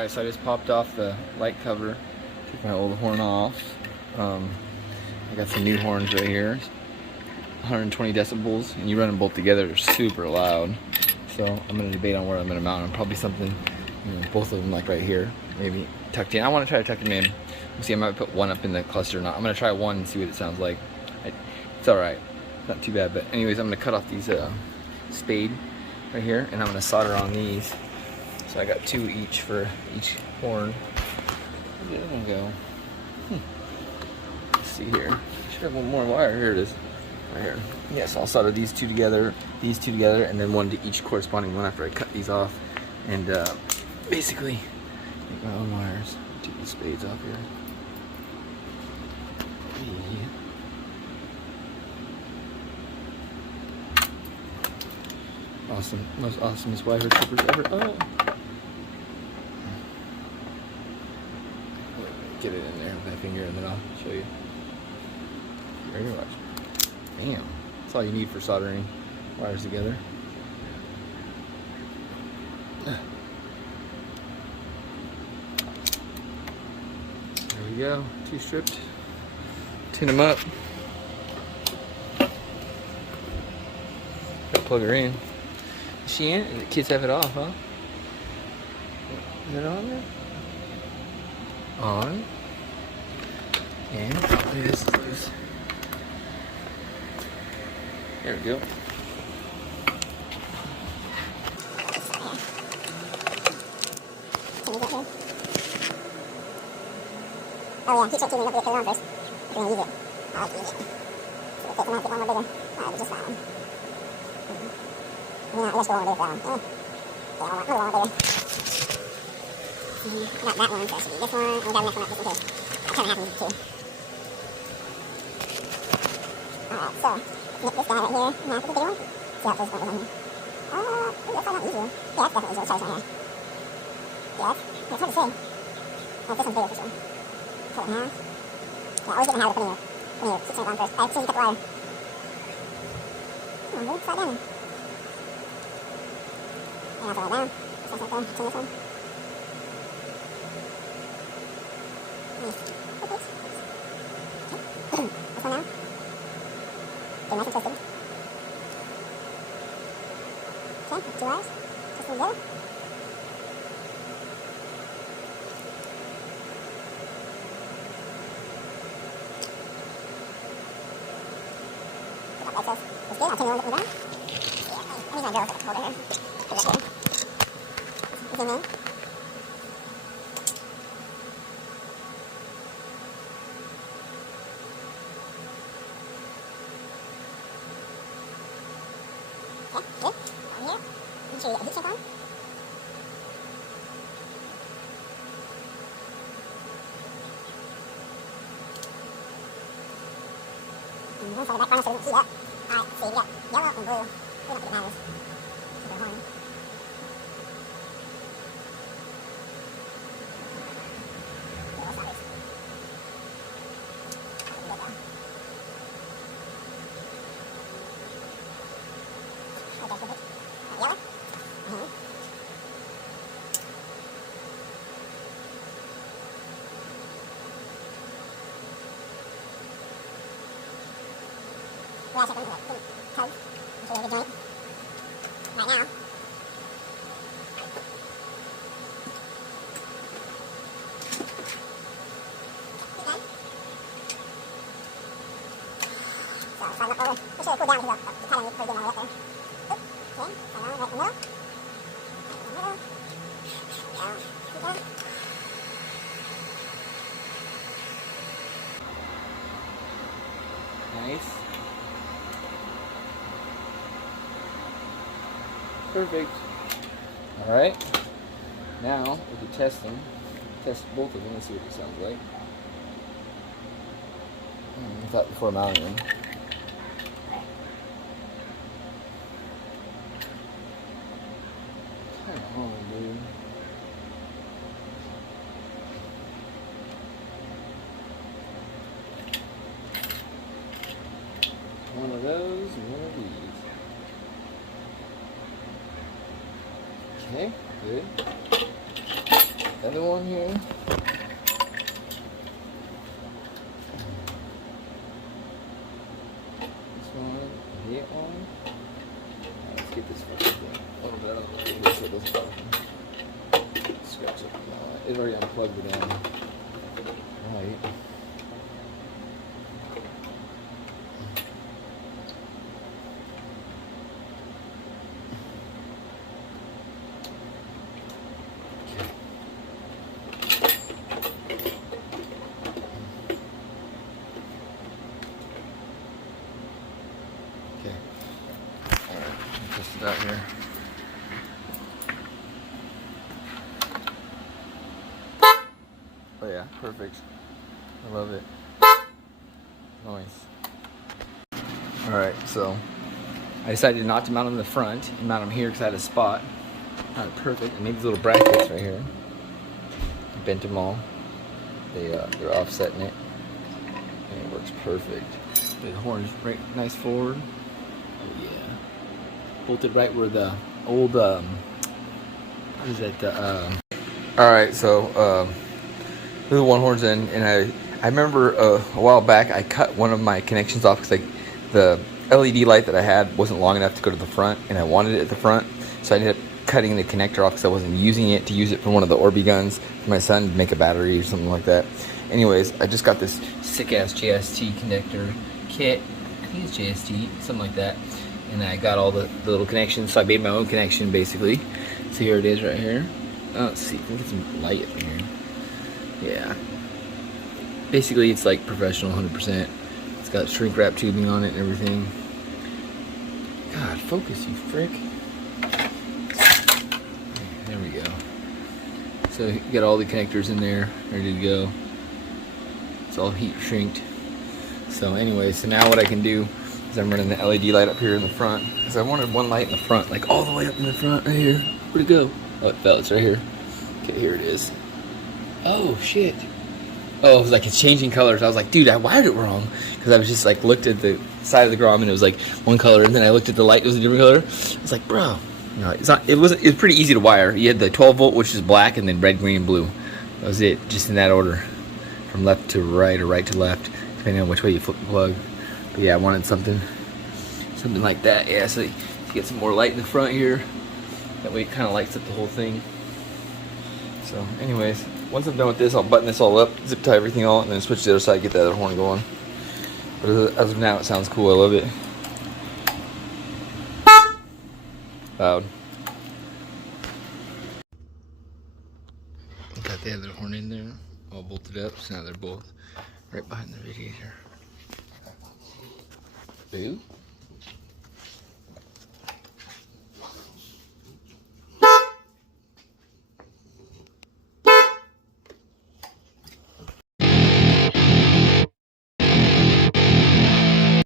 Alright, so I just popped off the light cover, took my old horn off. I got some new horns right here, 120 decibels, and you run them both together, they're super loud. So I'm going to debate on where I'm going to mount them. Probably something, both of them like right here, maybe tucked in. I want to try to tuck them in. We'll see, I might put one up in the cluster or not. I'm going to try one and see what it sounds like. It's alright, not too bad, but anyways, I'm going to cut off these spade right here, and I'm going to solder on these. So I got 2 each for each horn. Where did it go? Let's see here. Should have one more wire. Here it is. Right here. Yes, I'll solder these two together, and then one to each corresponding one after I cut these off. And basically, make my own wires. Take these spades off here. Awesome. Most awesomest wire clippers ever. Oh! Get it in there with my finger and then I'll show you. Ready to watch. Bam. That's all you need for soldering wires together. There we go. 2 stripped. Tin them up. Gotta plug her in. Is she in? The kids have it off, huh? Is it on there? On. And this is loose. There we go. Oh yeah, he took 2 minutes to put it on first. If you're gonna use it. I like to use it. So we'll take one more bigger. Alright, just that one. Let's go over there for that one. Yeah, I'll go one bigger. Got that one, so it should be this one. And we got the next one up just in case. I kind of have to use it too. Alright, so snip this guy right here. And now for the bigger one. See how it feels when it goes on here. Ooh, that's not easier. Yeah, that's definitely easier. Let's try this one here. Yeah, it's hard to say. Oh, this one's bigger for sure. Pull it in half. Yeah, always get in the habit of putting your seat on first. As soon as you cut the wire. Come on, dude, slide down. And I'll throw it down. This one's right there. Turn this one. Nice. Okay. This one now. Get nice and twisted. Okay, 2 wires. Twist them together. Like this. That's good. I'll turn the one that we're done. Yeah, I'm using my girls to hold it here. Put it up here. Zoom in. Okay, good. On here. Make sure you get a heat sink on. And don't slide it back on so it doesn't heat up. Alright, so you got yellow and blue. We don't think it matters. Super horn. Yellow. We'll actually put it in the tub. I'm sure you have a joint. Right now. So, slide them up over. Make sure they cool down because the cutting is pretty good all the way up there. Oop. Okay, slide on right in the middle. Right in the middle. Down. Keep going. Nice. Perfect. Alright. Now we can test them. Test both of them and see what it sounds like. I thought before mounting them. Come on, dude. One of those and one of these. Okay, good. another one here. This one, hit one. Let's get this first thing. A little bit out of the way so it doesn't happen. Scratch it. It already unplugged it in. Right. Okay. Alright, test it out here. Oh yeah, perfect. I love it. Nice. Alright, so I decided not to mount them in the front and mount them here because I had a spot. Alright, perfect. I made these little brackets right here. Bent them all. They're offsetting it. And it works perfect. The horn's right nice forward. Oh yeah. Bolted right where the old what is that? Alright, so the one horn's in, and I remember a while back I cut one of my connections off because the LED light that I had wasn't long enough to go to the front, and I wanted it at the front, so I ended up cutting the connector off because I wasn't using it to use it for one of the Orbi guns for my son to make a battery or something like that. Anyways, I just got this sick ass JST connector kit. I think it's JST, something like that. And I got all the little connections, so I made my own connection basically. So here it is right here. Oh, let's see, can we get some light up in here? Yeah. Basically, it's like professional 100%. It's got shrink wrap tubing on it and everything. God, focus, you frick. There we go. So you got all the connectors in there, ready to go. It's all heat shrinked. So anyway, so now what I can do is I'm running the LED light up here in the front. Because I wanted one light in the front, like all the way up in the front right here. Where'd it go? Oh, it fell, it's right here. Okay, here it is. Oh, shit. Oh, it was like it's changing colors. I was like, dude, I wired it wrong. Because I was just like, looked at the side of the grom and it was like one color. And then I looked at the light, it was a different color. I was like, bro. No, it's not. It was pretty easy to wire. You had the 12 volt, which is black, and then red, green, and blue. That was it, just in that order. From left to right or right to left, depending on which way you flip the plug. But yeah, I wanted something like that. Yeah, so you get some more light in the front here. That way it kind of lights up the whole thing. So anyways, once I'm done with this, I'll button this all up, zip tie everything all, and then switch to the other side, get that other horn going. But as of now, it sounds cool. I love it. Loud. Got the other horn in there, all bolted up, so now they're both right behind the radiator. Boo?